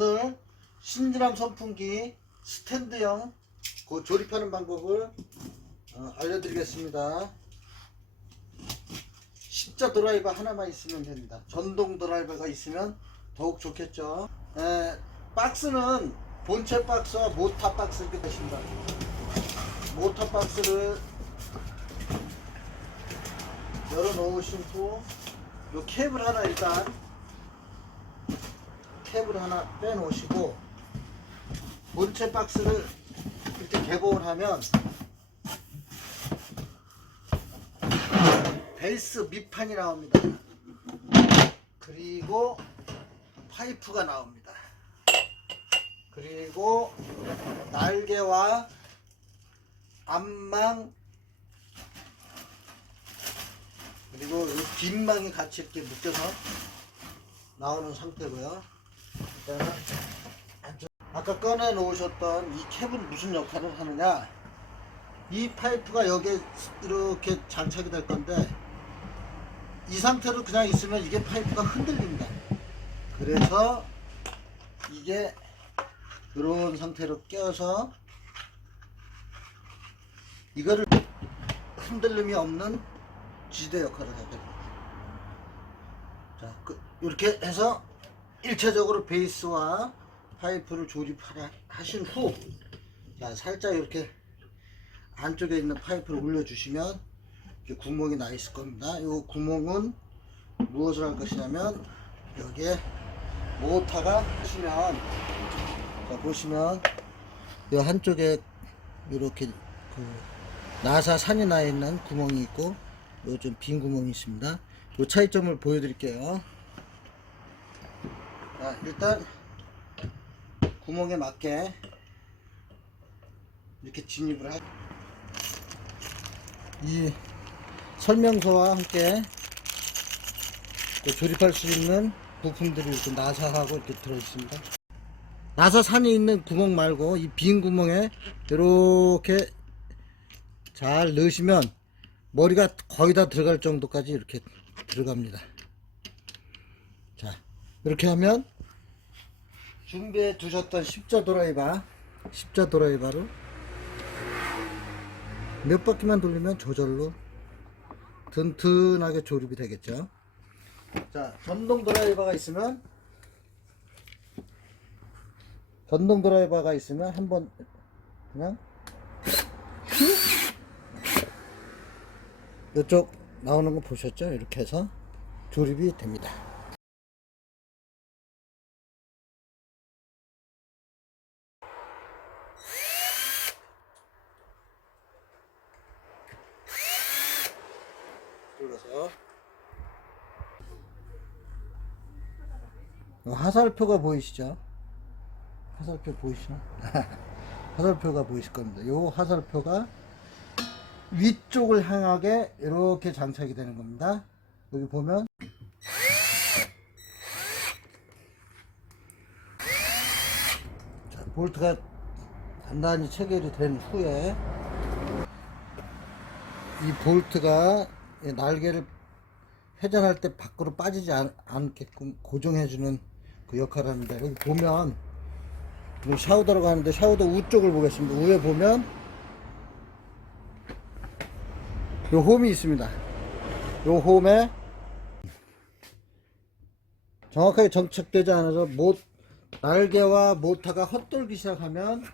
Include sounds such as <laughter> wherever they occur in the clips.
오늘 신진함 선풍기 스탠드형 그 조립하는 방법을 어, 알려드리겠습니다. 십자 드라이버 하나만 있으면 됩니다. 전동 드라이버가 있으면 더욱 좋겠죠. 에, 박스는 본체 박스와 모터 박스 이렇게 되십니다. 모터 박스를 열어 놓으신 후, 요 캡을 하나 일단 캡을 하나 빼 놓으시고, 본체 박스를 이렇게 개봉을 하면, 베이스 밑판이 나옵니다. 그리고 파이프가 나옵니다. 그리고 날개와 앞망 그리고 이 뒷망이 같이 이렇게 묶여서 나오는 상태고요. 아까 꺼내 놓으셨던 이 캡은 무슨 역할을 하느냐? 이 파이프가 여기에 이렇게 장착이 될 건데 이 상태로 그냥 있으면 이게 파이프가 흔들립니다. 그래서 이게 이런 상태로 껴서 이거를 흔들림이 없는 지대 역할을 하게 됩니다. 자, 그, 이렇게 해서 일차적으로 베이스와 파이프를 조립하신 후, 자, 살짝 이렇게 안쪽에 있는 파이프를 올려주시면 구멍이 나 있을 겁니다. 이 구멍은 무엇을 할 것이냐면 여기에 모터가 보시면 자 보시면 이 한쪽에 이렇게 그 나사 산이 나 있는 구멍이 있고 요좀빈 구멍이 있습니다. 이 차이점을 보여드릴게요. 자, 일단 구멍에 맞게 이렇게 진입을 하. 이 설명서와 함께 또 조립할 수 있는 부품들이 이렇게 나사하고 이렇게 들어 있습니다. 나사 산이 있는 구멍 말고 이 빈 구멍에 이렇게 잘 넣으시면 머리가 거의 다 들어갈 정도까지 이렇게 들어갑니다. 자, 이렇게 하면 준비해 두셨던 십자 드라이버, 십자 드라이버로 몇 바퀴만 돌리면 저절로 튼튼하게 조립이 되겠죠. 자, 전동 드라이버가 있으면 전동 드라이버가 있으면 한번 그냥 이쪽 나오는 거 보셨죠? 이렇게 해서 조립이 됩니다. 눌러서 어, 화살표가 보이시죠? 화살표 보이시나? <laughs> 화살표가 보이실 겁니다. 요 화살표가 위쪽을 향하게 이렇게 장착이 되는 겁니다. 여기 보면 자, 볼트가 단단히 체결이 된 후에 이 볼트가 이 날개를 회전할 때 밖으로 빠지지 않, 않게끔 고정해주는 그 역할을 합니다. 여기 보면 지금 샤워도로 가는데 샤워도 우쪽을 보겠습니다. 위에 보면 요 홈이 있습니다. 요 홈에 정확하게 정착되지 않아서 모, 날개와 모터가 헛돌기 시작하면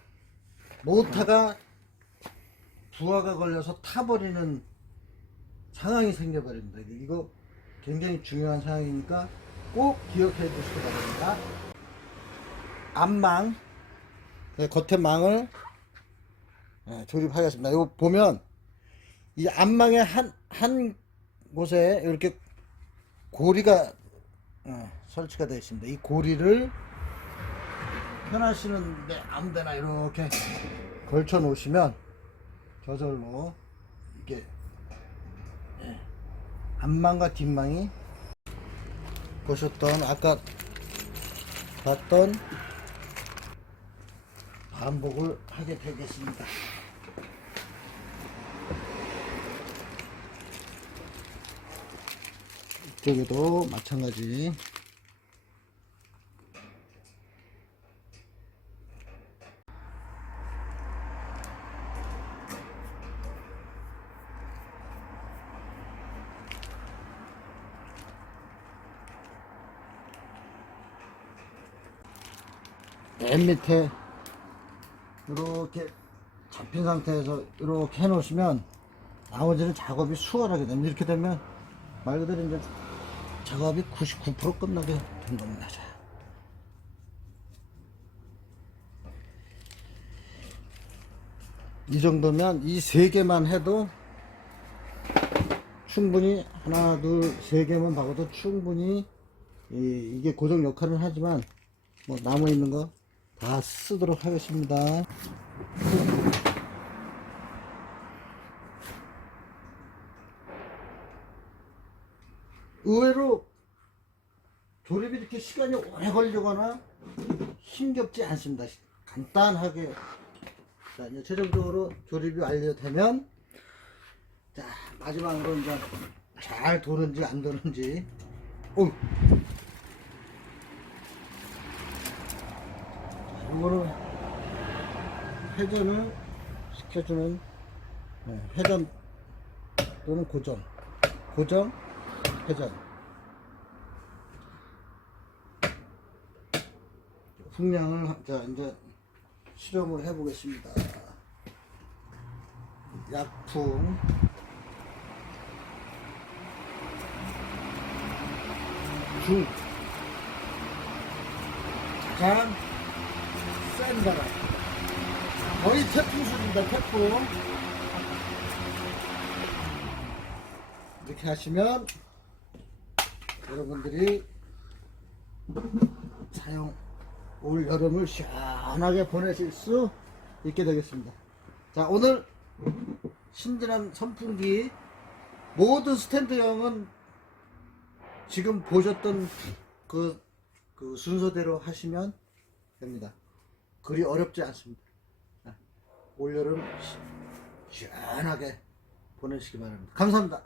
모터가 부하가 걸려서 타버리는 상황이 생겨버립니다. 이거 굉장히 중요한 상황이니까 꼭 기억해 주시기 바랍니다. 앞망, 네, 겉에 망을 네, 조립하겠습니다. 이거 보면 이 앞망의 한, 한 곳에 이렇게 고리가 어, 설치가 되어 있습니다. 이 고리를 편하시는데 아무데나 이렇게 걸쳐 놓으시면 저절로 이게 예, 앞망과 뒷망이 보셨던 아까 봤던 반복을 하게 되겠습니다. 이쪽에도 마찬가지 맨 밑에 이렇게 잡힌 상태에서 이렇게 해 놓으시면 나머지는 작업이 수월하게 됩니다. 이렇게 되면 말 그대로 이제 작업이 99% 끝나게 된 겁니다. 자. 이 정도면 이 세 개만 해도 충분히 하나 둘 세 개만 박아도 충분히 이, 게 고정 역할을 하지만 뭐 남아 있는 거 다 쓰도록 하겠습니다. 의외로 조립이 이렇게 시간이 오래 걸리거나 힘겹지 않습니다. 간단하게 자 이제 최종적으로 조립이 완료되면 자 마지막으로 이제 잘 도는지 안 도는지 오 이거는 회전을 시켜주는 네, 회전 또는 고정. 고정 회전. 풍량을 하- 자 이제 실험을 해 보겠습니다. 약풍. 중. 가장 센 바람 거의 태풍 수준이다 태풍. 이렇게 하시면 여러분들이 사용 올 여름을 시원하게 보내실 수 있게 되겠습니다. 자 오늘 신진한 선풍기 모든 스탠드형은 지금 보셨던 그, 그 순서대로 하시면 됩니다. 그리 어렵지 않습니다. 자, 올여름 시- 시원하게 보내시기 바랍니다. 감사합니다.